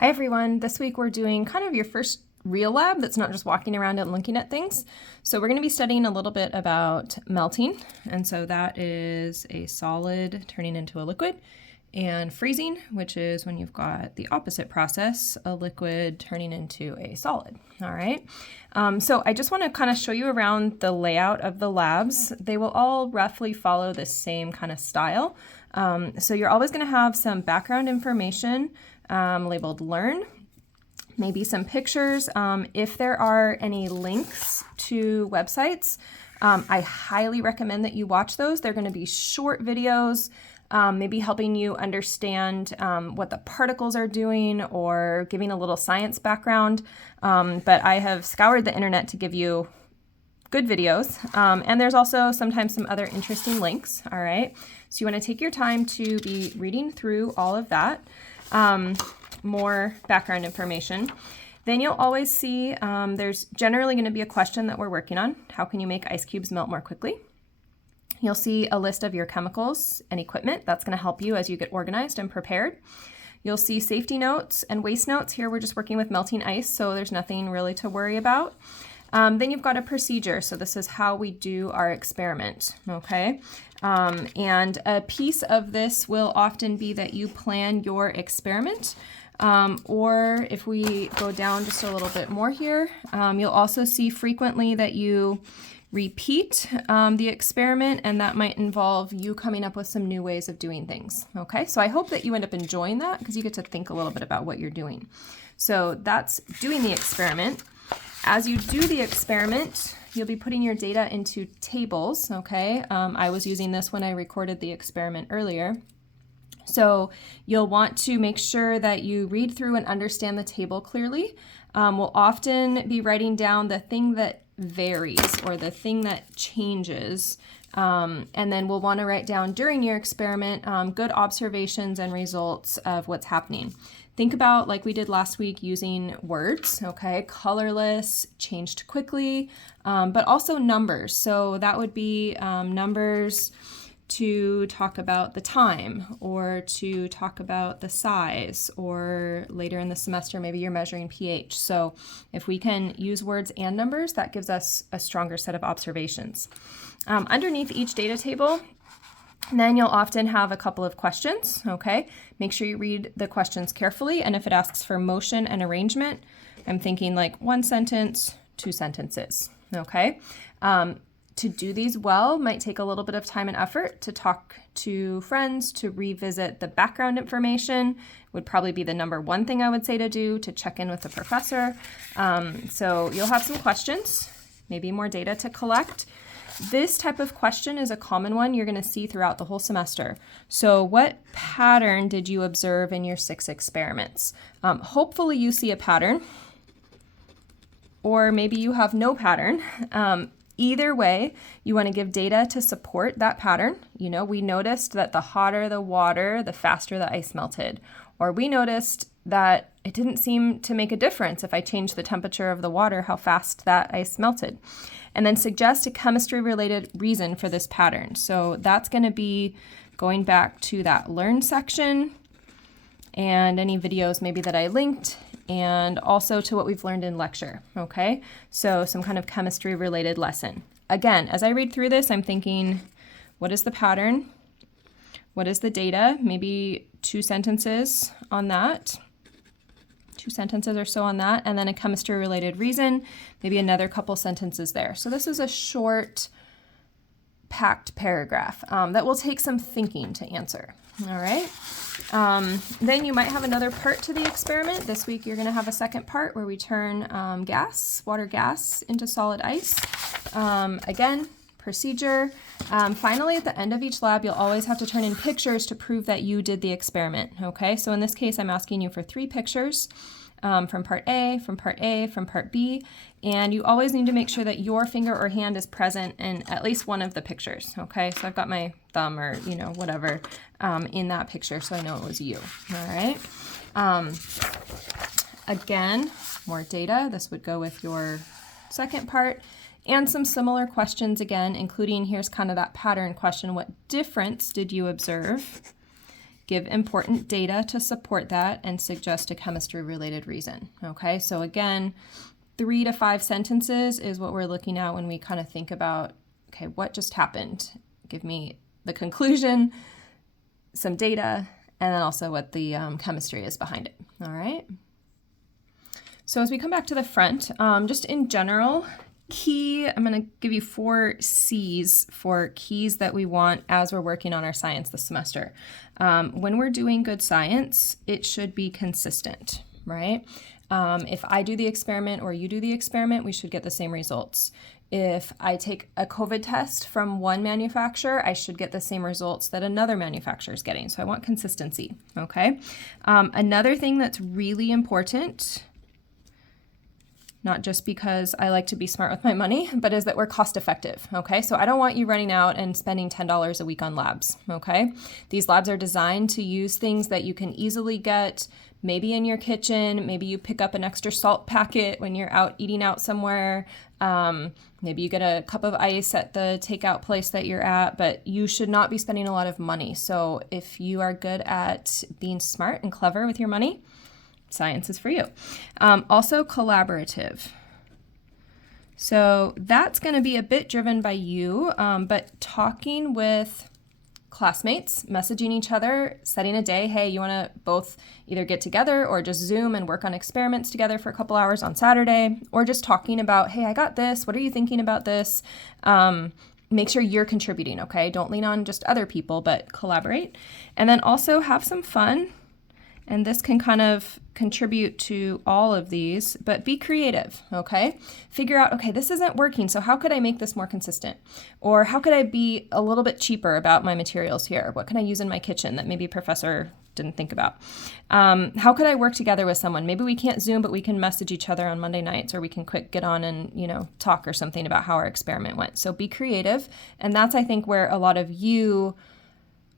Hi everyone, this week we're doing kind of your first real lab that's not just walking around and looking at things. So we're going to be studying a little bit about melting, and so that is a solid turning into a liquid, and freezing, which is when you've got the opposite process, a liquid turning into a solid. All right, so I just want to kind of show you around the layout of the labs. They will all roughly follow the same kind of style. So you're always going to have some background information labeled Learn, maybe some pictures. If there are any links to websites, I highly recommend that you watch those. They're going to be short videos, maybe helping you understand what the particles are doing or giving a little science background. But I have scoured the internet to give you good videos. And there's also sometimes some other interesting links. All right. So you want to take your time to be reading through all of that. More background information. Then you'll always see there's generally going to be a question that we're working on. How can you make ice cubes melt more quickly? You'll see a list of your chemicals and equipment. That's going to help you as you get organized and prepared. You'll see safety notes and waste notes. Here we're just working with melting ice, so there's nothing really to worry about. Then you've got a procedure. So this is how we do our experiment, okay? And a piece of this will often be that you plan your experiment. Or if we go down just a little bit more here, you'll also see frequently that you repeat the experiment, and that might involve you coming up with some new ways of doing things. Okay, so I hope that you end up enjoying that because you get to think a little bit about what you're doing. So that's doing the experiment. As you do the experiment, you'll be putting your data into tables, okay? I was using this when I recorded the experiment earlier. So you'll want to make sure that you read through and understand the table clearly. We'll often be writing down the thing that varies or the thing that changes. And then we'll want to write down during your experiment good observations and results of what's happening. Think about, like we did last week, using words, okay? Colorless, changed quickly, but also numbers. So that would be numbers to talk about the time or to talk about the size, or later in the semester, maybe you're measuring pH. So if we can use words and numbers, that gives us a stronger set of observations. Underneath each data table, then you'll often have a couple of questions, okay? Make sure you read the questions carefully, and if it asks for motion and arrangement, I'm thinking like 1 sentence, 2 sentences, okay? To do these well might take a little bit of time and effort. To talk to friends, to revisit the background information would probably be the number one thing I would say to do, to check in with the professor. So you'll have some questions, maybe more data to collect. This type of question is a common one you're going to see throughout the whole semester. So what pattern did you observe in your 6 experiments? Hopefully you see a pattern, or maybe you have no pattern. Either way, you want to give data to support that pattern. You know, we noticed that the hotter the water, the faster the ice melted. Or we noticed that it didn't seem to make a difference if I changed the temperature of the water, how fast that ice melted. And then suggest a chemistry-related reason for this pattern. So that's going to be going back to that Learn section and any videos maybe that I linked, and also to what we've learned in lecture, okay? So some kind of chemistry-related lesson. Again, as I read through this, I'm thinking, what is the pattern? What is the data? Maybe 2 sentences on that. 2 sentences or so on that, and then a chemistry-related reason, maybe another couple sentences there. So this is a short, packed paragraph that will take some thinking to answer, all right? Then you might have another part to the experiment. This week you're going to have a second part where we turn water gas into solid ice. Again, procedure. Finally, at the end of each lab, you'll always have to turn in pictures to prove that you did the experiment, okay? So in this case, I'm asking you for 3 pictures from part A, from part A, from part B, and you always need to make sure that your finger or hand is present in at least one of the pictures, okay? So I've got my thumb or, you know, whatever in that picture, so I know it was you, all right? Again, more data. This would go with your second part. And some similar questions again, including here's kind of that pattern question. What difference did you observe? give important data to support that, and suggest a chemistry-related reason. Okay, so again, 3 to 5 sentences is what we're looking at when we kind of think about, okay, what just happened? Give me the conclusion, some data, and then also what the chemistry is behind it. All right. So as we come back to the front, just in general, I'm going to give you 4 C's for keys that we want as we're working on our science this semester. When we're doing good science, it should be consistent, right? If I do the experiment or you do the experiment, we should get the same results. If I take a COVID test from one manufacturer, I should get the same results that another manufacturer is getting. So I want consistency, okay? Another thing that's really important, not just because I like to be smart with my money, but is that we're cost effective, okay? So I don't want you running out and spending $10 a week on labs, okay? These labs are designed to use things that you can easily get, maybe in your kitchen, maybe you pick up an extra salt packet when you're out eating out somewhere, maybe you get a cup of ice at the takeout place that you're at, but you should not be spending a lot of money. So if you are good at being smart and clever with your money, science is for you. Also collaborative. So that's going to be a bit driven by you, but talking with classmates, messaging each other, setting a day, hey, you want to both either get together or just Zoom and work on experiments together for a couple hours on Saturday, or just talking about, hey, I got this, what are you thinking about this? Make sure you're contributing, okay? Don't lean on just other people, but collaborate. And then also have some fun. And this can kind of contribute to all of these, but be creative, okay? Figure out, okay, this isn't working, so how could I make this more consistent? Or how could I be a little bit cheaper about my materials here? What can I use in my kitchen that maybe professor didn't think about? How could I work together with someone? Maybe we can't Zoom, but we can message each other on Monday nights, or we can quick get on and, talk or something about how our experiment went. So be creative, and that's, I think, where a lot of you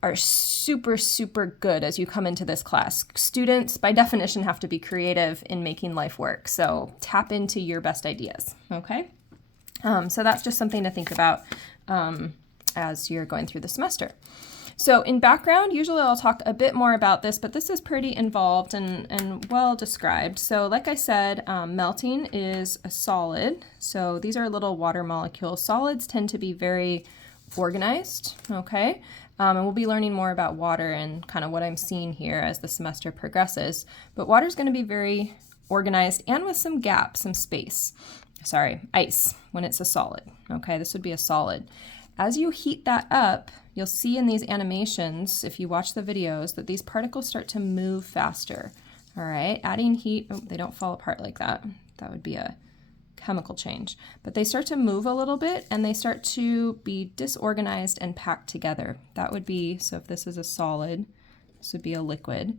are super, super good as you come into this class. Students, by definition, have to be creative in making life work. So tap into your best ideas, okay? So that's just something to think about as you're going through the semester. So in background, usually I'll talk a bit more about this, but this is pretty involved and well described. So like I said, melting is a solid. So these are little water molecules. Solids tend to be very organized, okay? And we'll be learning more about water and kind of what I'm seeing here as the semester progresses. But water is going to be very organized and with some gap, some space. Ice, when it's a solid. Okay, this would be a solid. As you heat that up, you'll see in these animations, if you watch the videos, that these particles start to move faster. All right, adding heat, they don't fall apart like that. That would be a chemical change, but they start to move a little bit and they start to be disorganized and packed together. That would be, so if this is a solid, this would be a liquid.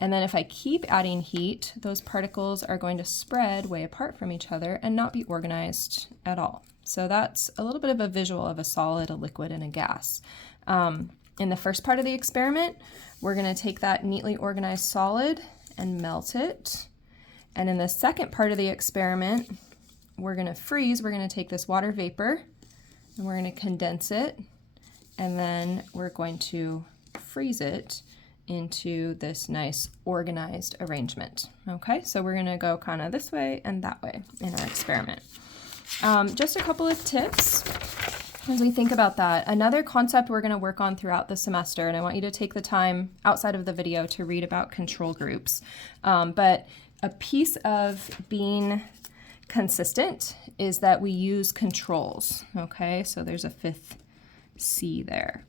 And then if I keep adding heat, those particles are going to spread way apart from each other and not be organized at all. So that's a little bit of a visual of a solid, a liquid, and a gas. In the first part of the experiment, we're going to take that neatly organized solid and melt it. And in the second part of the experiment, we're going to freeze. We're going to take this water vapor and we're going to condense it, and then we're going to freeze it into this nice organized arrangement. Okay, so we're going to go kind of this way and that way in our experiment. Just a couple of tips as we think about that. Another concept we're going to work on throughout the semester, and I want you to take the time outside of the video to read about control groups, but a piece of being consistent is that we use controls, okay? So there's a 5th C there.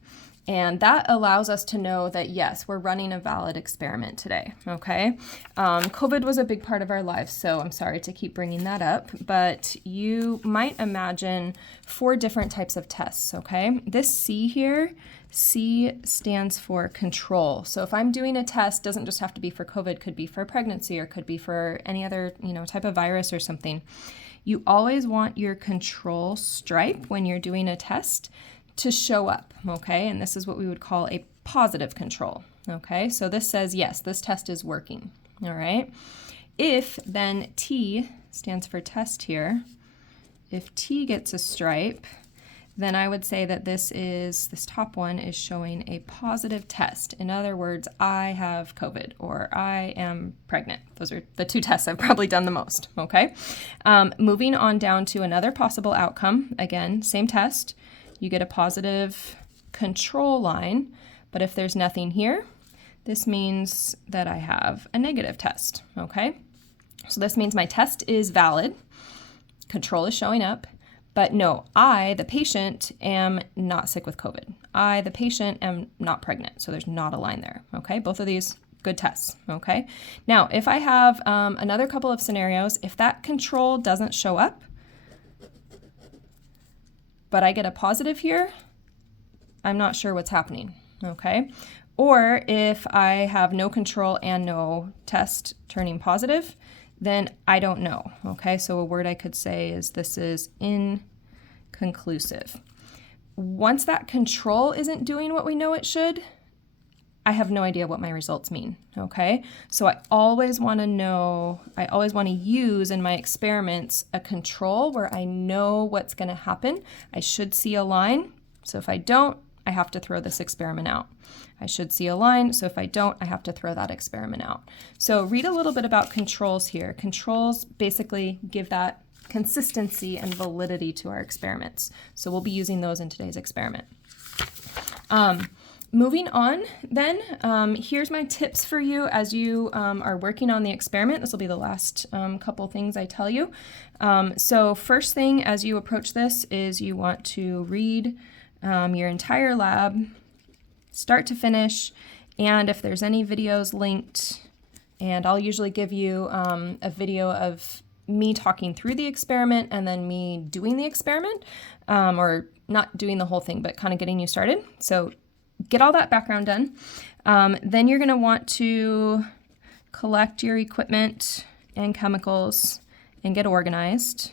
And that allows us to know that, yes, we're running a valid experiment today, okay? COVID was a big part of our lives, so I'm sorry to keep bringing that up, but you might imagine 4 different types of tests, okay? This C here, C stands for control. So if I'm doing a test, doesn't just have to be for COVID, could be for pregnancy or could be for any other, type of virus or something. You always want your control stripe when you're doing a test to show up, okay? And this is what we would call a positive control, okay? So this says, yes, this test is working, all right? If then T stands for test here, if T gets a stripe, then I would say that this top one is showing a positive test. In other words, I have COVID or I am pregnant. Those are the 2 tests I've probably done the most, okay? Moving on down to another possible outcome. Again, same test. You get a positive control line, but if there's nothing here, this means that I have a negative test, okay? So this means my test is valid, control is showing up, but no, I, the patient, am not sick with COVID. I, the patient, am not pregnant, so there's not a line there, okay? Both of these, good tests, okay? Now, if I have another couple of scenarios, if that control doesn't show up, but I get a positive here, I'm not sure what's happening, okay? Or if I have no control and no test turning positive, then I don't know, okay? So a word I could say is this is inconclusive. Once that control isn't doing what we know it should, I have no idea what my results mean, okay? So I always want to use in my experiments a control where I know what's going to happen. I should see a line, so if I don't, I have to throw this experiment out. I should see a line, so if I don't, I have to throw that experiment out. So read a little bit about controls here. Controls basically give that consistency and validity to our experiments. So we'll be using those in today's experiment. Moving on then, here's my tips for you as you are working on the experiment. This will be the last couple things I tell you. So first thing as you approach this is you want to read your entire lab, start to finish, and if there's any videos linked, and I'll usually give you a video of me talking through the experiment and then me doing the experiment, or not doing the whole thing, but kind of getting you started. So get all that background done. Then you're going to want to collect your equipment and chemicals and get organized.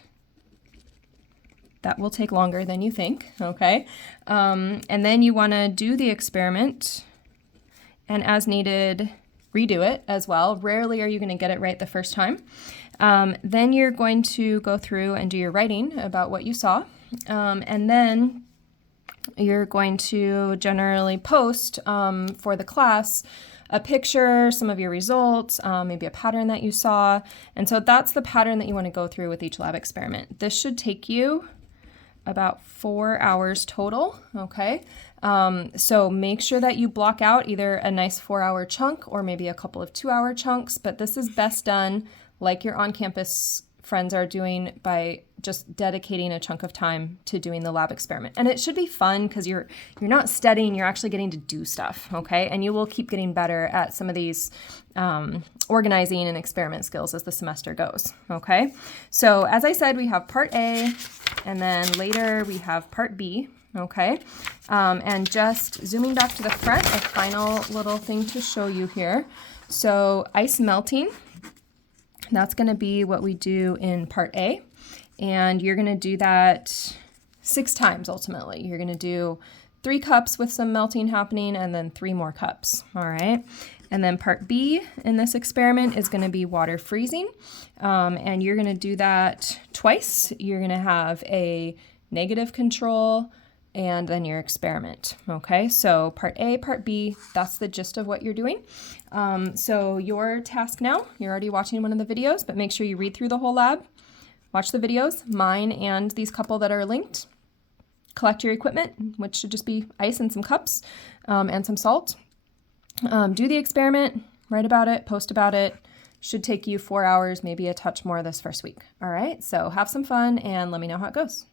That will take longer than you think, okay? And then you want to do the experiment and as needed, redo it as well. Rarely are you going to get it right the first time. Then you're going to go through and do your writing about what you saw. And then you're going to generally post for the class a picture, some of your results, maybe a pattern that you saw. And so that's the pattern that you want to go through with each lab experiment. This should take you about 4 hours total, okay? So make sure that you block out either a nice 4-hour chunk or maybe a couple of 2-hour chunks, but this is best done like your on-campus friends are doing by just dedicating a chunk of time to doing the lab experiment. And it should be fun because you're not studying, you're actually getting to do stuff, okay? And you will keep getting better at some of these organizing and experiment skills as the semester goes, okay? So as I said, we have part A, and then later we have part B, okay? And just zooming back to the front, a final little thing to show you here. So ice melting, that's going to be what we do in part A, and you're going to do that 6 times ultimately. You're going to do 3 cups with some melting happening and then 3 more cups, all right? And then part B in this experiment is going to be water freezing, and you're going to do that twice. You're going to have a negative control and then your experiment, okay? So part A, part B, that's the gist of what you're doing. So your task now, you're already watching one of the videos, but make sure you read through the whole lab, watch the videos, mine and these couple that are linked, collect your equipment, which should just be ice and some cups and some salt. Do the experiment, write about it, post about it. Should take you 4 hours, maybe a touch more this first week. All right, so have some fun and let me know how it goes.